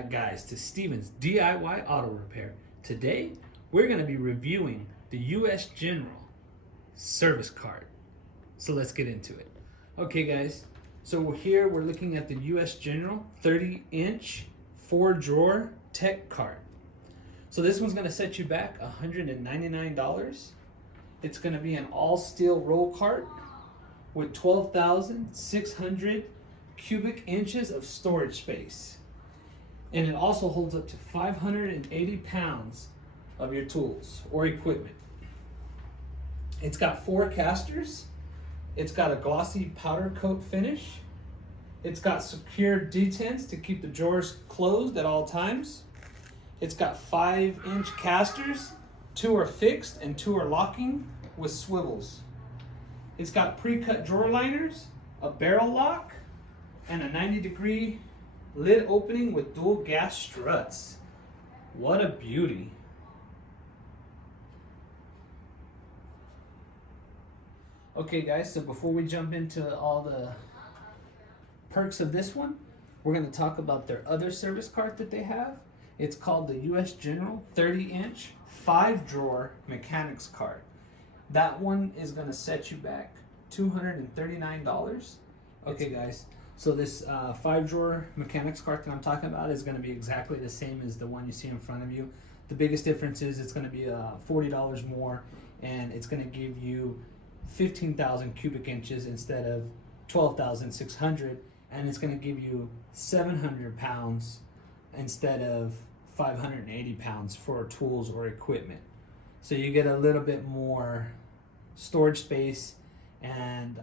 back, guys, to Steven's DIY Auto Repair. Today, we're going to be reviewing the U.S. General service cart. So let's get into it. Okay, guys, so we're looking at the U.S. General 30-inch 4-drawer tech cart. So this one's going to set you back $199. It's going to be an all-steel roll cart with 12,600 cubic inches of storage space. And it also holds up to 580 pounds of your tools or equipment. It's got 4 casters. It's got a glossy powder coat finish. It's got secure detents to keep the drawers closed at all times. It's got 5-inch casters. 2 are fixed and 2 are locking with swivels. It's got pre-cut drawer liners, a barrel lock, and a 90-degree lid opening with dual gas struts. What a beauty. Okay, guys, so before we jump into all the perks of this one, we're going to talk about their other service cart that they have. It's called the U.S. General 30-inch 5-drawer mechanics cart. That one is going to set you back $239. Okay, guys, so this 5-drawer mechanics cart that I'm talking about is going to be exactly the same as the one you see in front of you. The biggest difference is it's going to be $40 more, and it's going to give you 15,000 cubic inches instead of 12,600, and it's going to give you 700 pounds instead of 580 pounds for tools or equipment. So you get a little bit more storage space, and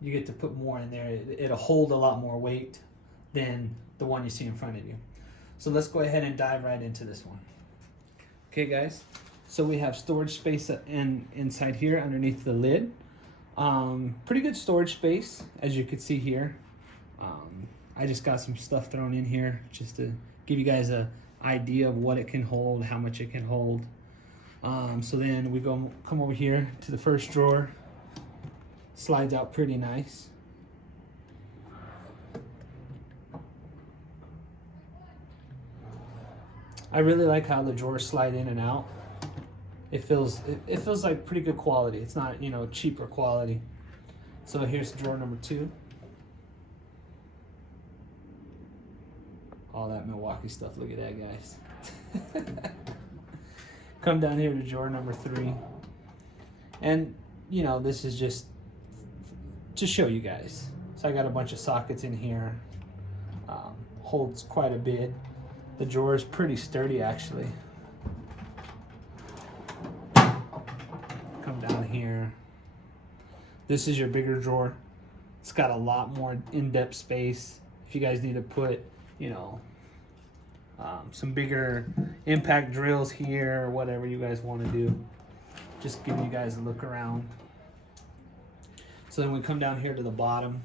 you get to put more in there. It'll hold a lot more weight than the one you see in front of you. So let's go ahead and dive right into this one. Okay, guys, so we have storage space inside here underneath the lid. Pretty good storage space, as you can see here. I just got some stuff thrown in here just to give you guys an idea of what it can hold, how much it can hold. So then we come over here to the first drawer. Slides out pretty nice. I really like how the drawers slide in and out. It feels like pretty good quality. It's not, cheaper quality. So here's drawer number 2. All that Milwaukee stuff. Look at that, guys. Come down here to drawer number 3. And, this is just to show you guys. So I got a bunch of sockets in here. Holds quite a bit. The drawer is pretty sturdy, actually. Come down here. This is your bigger drawer. It's got a lot more in-depth space. If you guys need to put, some bigger impact drills here, or whatever you guys want to do. Just give you guys a look around. So then we come down here to the bottom.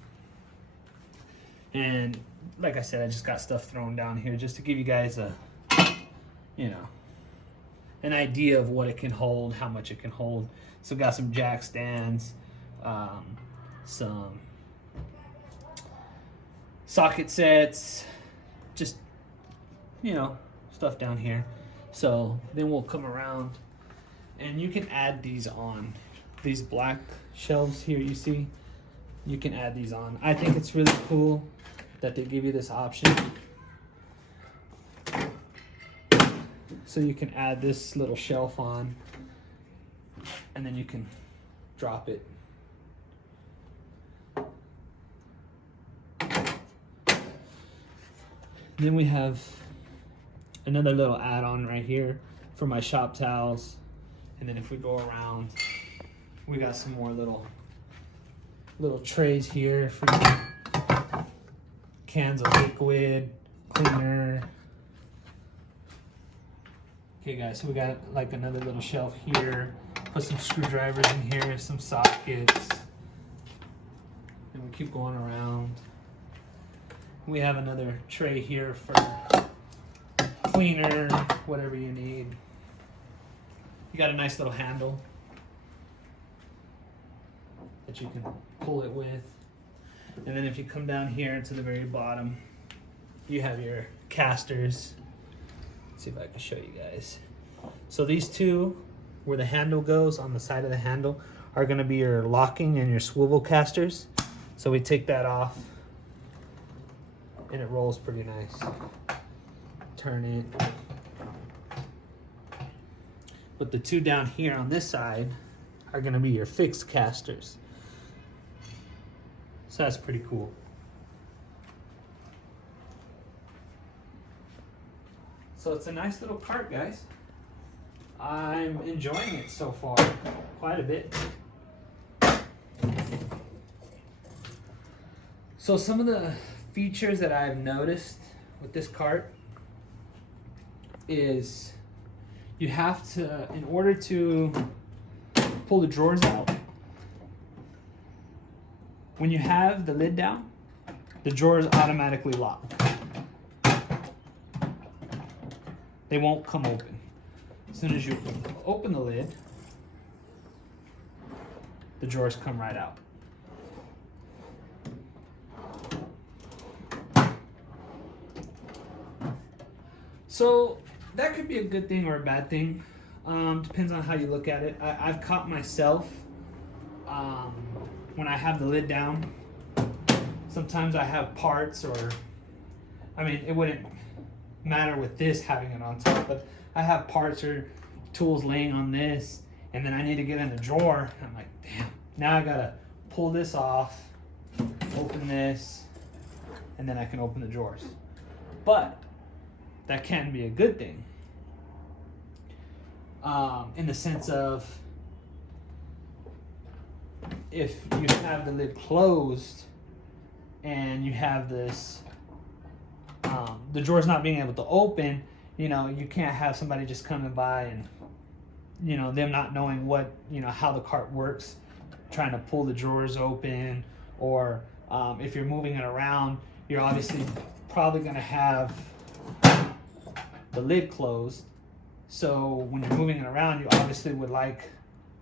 And like I said, I just got stuff thrown down here just to give you guys an idea of what it can hold, how much it can hold. So got some jack stands, some socket sets, just, stuff down here. So then we'll come around and you can add these on. These black shelves here you see, you can add these on. I think it's really cool that they give you this option. So you can add this little shelf on, and then you can drop it. Then we have another little add-on right here for my shop towels. And then if we go around, we got some more little trays here for cans of liquid, cleaner. Okay, guys, so we got like another little shelf here. Put some screwdrivers in here, some sockets. And we keep going around. We have another tray here for cleaner, whatever you need. You got a nice little handle that you can pull it with. And then if you come down here to the very bottom, you have your casters. Let's see if I can show you guys. So these two, where the handle goes on the side of the handle, are going to be your locking and your swivel casters. So we take that off, and it rolls pretty nice. Turn it. But the two down here on this side are going to be your fixed casters. So that's pretty cool. So it's a nice little cart, guys. I'm enjoying it so far quite a bit. So some of the features that I've noticed with this cart is you have to, in order to pull the drawers out, when you have the lid down, the drawers automatically lock. They won't come open. As soon as you open the lid, the drawers come right out. So that could be a good thing or a bad thing. Depends on how you look at it. I've caught myself when I have the lid down. Sometimes I have parts, or I mean, it wouldn't matter with this having it on top, but I have parts or tools laying on this, and then I need to get in the drawer. I'm like, damn, now I gotta pull this off, open this, and then I can open the drawers. But that can be a good thing, in the sense of if you have the lid closed and you have this, the drawers not being able to open, you know, you can't have somebody just coming by and, you know, them not knowing what, you know, how the cart works, trying to pull the drawers open, or if you're moving it around, you're obviously probably going to have the lid closed. So when you're moving it around, you obviously would like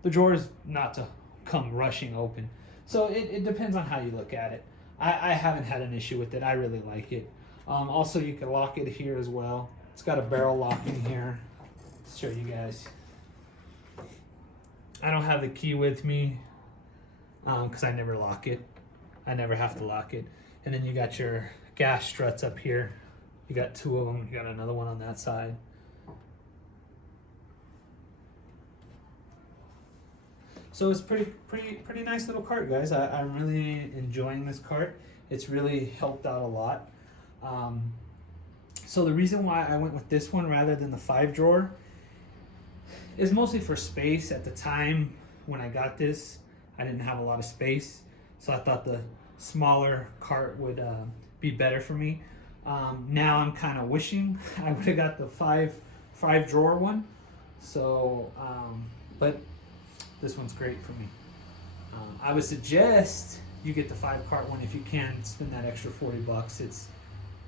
the drawers not to come rushing open. So it depends on how you look at it. I haven't had an issue with it. I really like it. Also, you can lock it here as well. It's got a barrel lock in here. Let's show you guys. I don't have the key with me because I never lock it. I never have to lock it. And then you got your gas struts up here. You got two of them. You got another one on that side. So it's pretty nice little cart, guys. I'm really enjoying this cart. It's really helped out a lot. So the reason why I went with this one rather than the 5-drawer is mostly for space. At the time when I got this, I didn't have a lot of space, so I thought the smaller cart would be better for me. Now I'm kind of wishing I would have got the 5-drawer one. So, but this one's great for me. I would suggest you get the 5-cart one if you can. Spend that extra $40. It's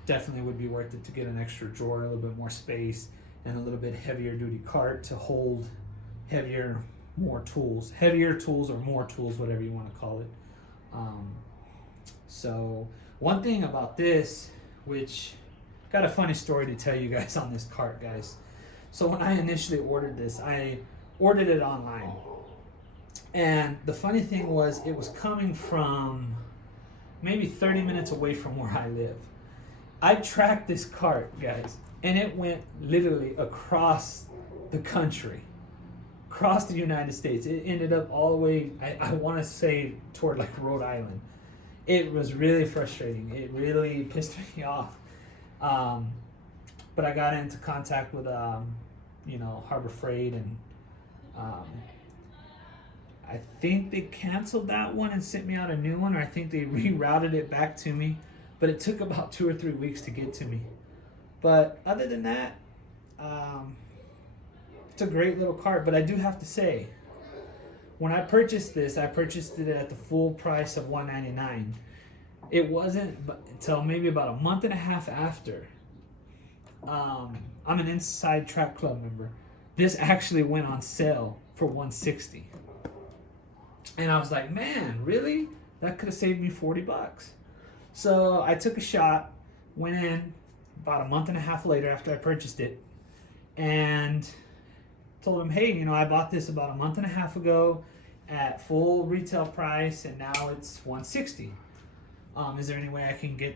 definitely would be worth it to get an extra drawer, a little bit more space, and a little bit heavier duty cart to hold heavier or more tools, whatever you want to call it. So one thing about this, which got a funny story to tell you guys on this cart, guys. So when I initially ordered this, I ordered it online. And the funny thing was, it was coming from maybe 30 minutes away from where I live. I tracked this cart, guys, and it went literally across the country, across the United States. It ended up all the way, I want to say, toward like Rhode Island. It was really frustrating. It really pissed me off. But I got into contact with, Harbor Freight, and I think they canceled that one and sent me out a new one, or I think they rerouted it back to me. But it took about 2 or 3 weeks to get to me. But other than that, it's a great little cart. But I do have to say, when I purchased this, I purchased it at the full price of $199. It wasn't until maybe about a month and a half after. I'm an Inside Track Club member. This actually went on sale for $160. And I was like, man, really? That could have saved me $40. So I took a shot, went in, about a month and a half later after I purchased it, and told him, hey, you know, I bought this about a month and a half ago at full retail price, and now it's $160. Is there any way I can get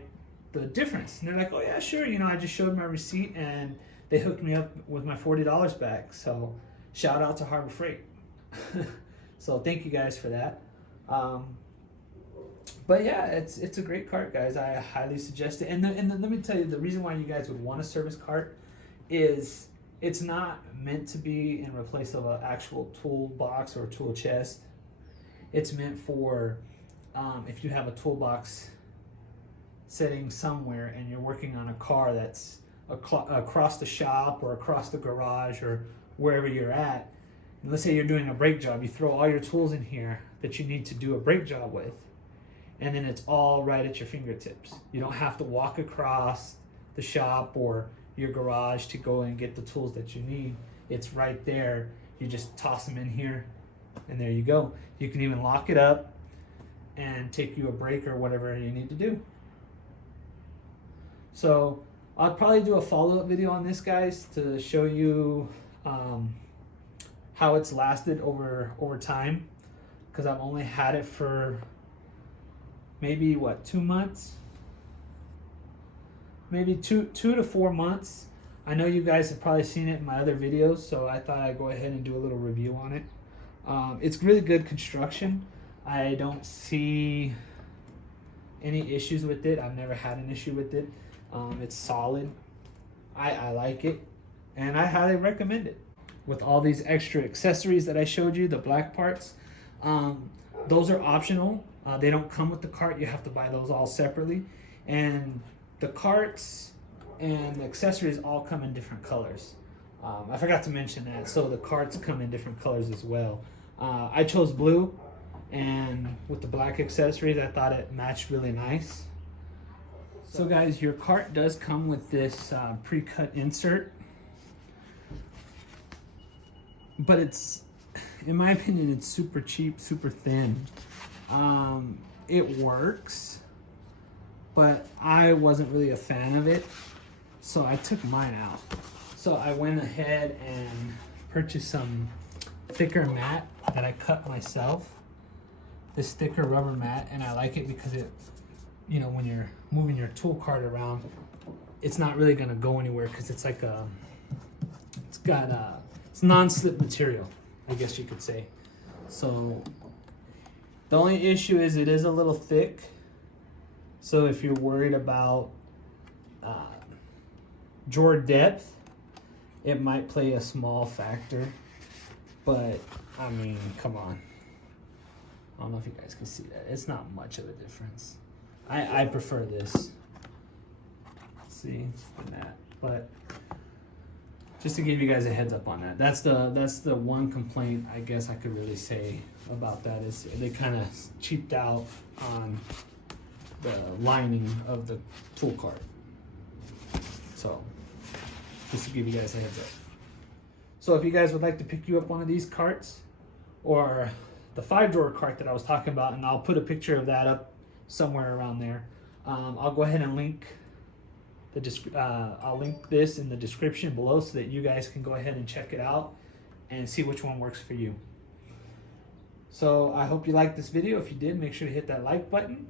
the difference? And they're like, oh yeah, sure. You know, I just showed my receipt and they hooked me up with my $40 back. So shout out to Harbor Freight. So thank you guys for that. But yeah, it's a great cart, guys. I highly suggest it. And let me tell you, the reason why you guys would want a service cart is it's not meant to be in replace of an actual toolbox or tool chest. It's meant for if you have a toolbox sitting somewhere and you're working on a car that's across the shop or across the garage or wherever you're at. And let's say you're doing a brake job, you throw all your tools in here that you need to do a brake job with, and then it's all right at your fingertips. You don't have to walk across the shop or your garage to go and get the tools that you need. It's right there. You just toss them in here and there you go. You can even lock it up and take you a break or whatever you need to do. So I'll probably do a follow-up video on this, guys, to show you how it's lasted over time, because I've only had it for maybe 2 months, maybe two to 4 months. I know you guys have probably seen it in my other videos, so I thought I'd go ahead and do a little review on it. It's really good construction. I don't see any issues with it. I've never had an issue with it. It's solid. I like it, and I highly recommend it. With all these extra accessories that I showed you, the black parts, those are optional. They don't come with the cart. You have to buy those all separately. And the carts and the accessories all come in different colors. I forgot to mention that. So the carts come in different colors as well. I chose blue, and with the black accessories, I thought it matched really nice. So guys, your cart does come with this pre-cut insert, but it's, in my opinion, it's super cheap, super thin. It works, but I wasn't really a fan of it, so I took mine out. So I went ahead and purchased some thicker mat that I cut myself. This thicker rubber mat, and I like it because it, you know, when you're moving your tool cart around, it's not really gonna go anywhere because it's like it's non-slip material, I guess you could say. So the only issue is it is a little thick. So if you're worried about drawer depth, it might play a small factor. But I mean, come on. I don't know if you guys can see that. It's not much of a difference. I prefer this. See, than that. But just to give you guys a heads up on that. That's the one complaint I guess I could really say about that, is they kind of cheaped out on the lining of the tool cart. So just to give you guys a heads up. So if you guys would like to pick you up one of these carts, or the 5-drawer cart that I was talking about, and I'll put a picture of that up somewhere around there. I'll go ahead and link I'll link this in the description below so that you guys can go ahead and check it out and see which one works for you. So I hope you liked this video. If you did, make sure to hit that like button.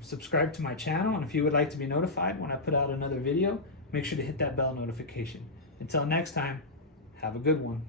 Subscribe to my channel, and if you would like to be notified when I put out another video, make sure to hit that bell notification. Until next time, have a good one.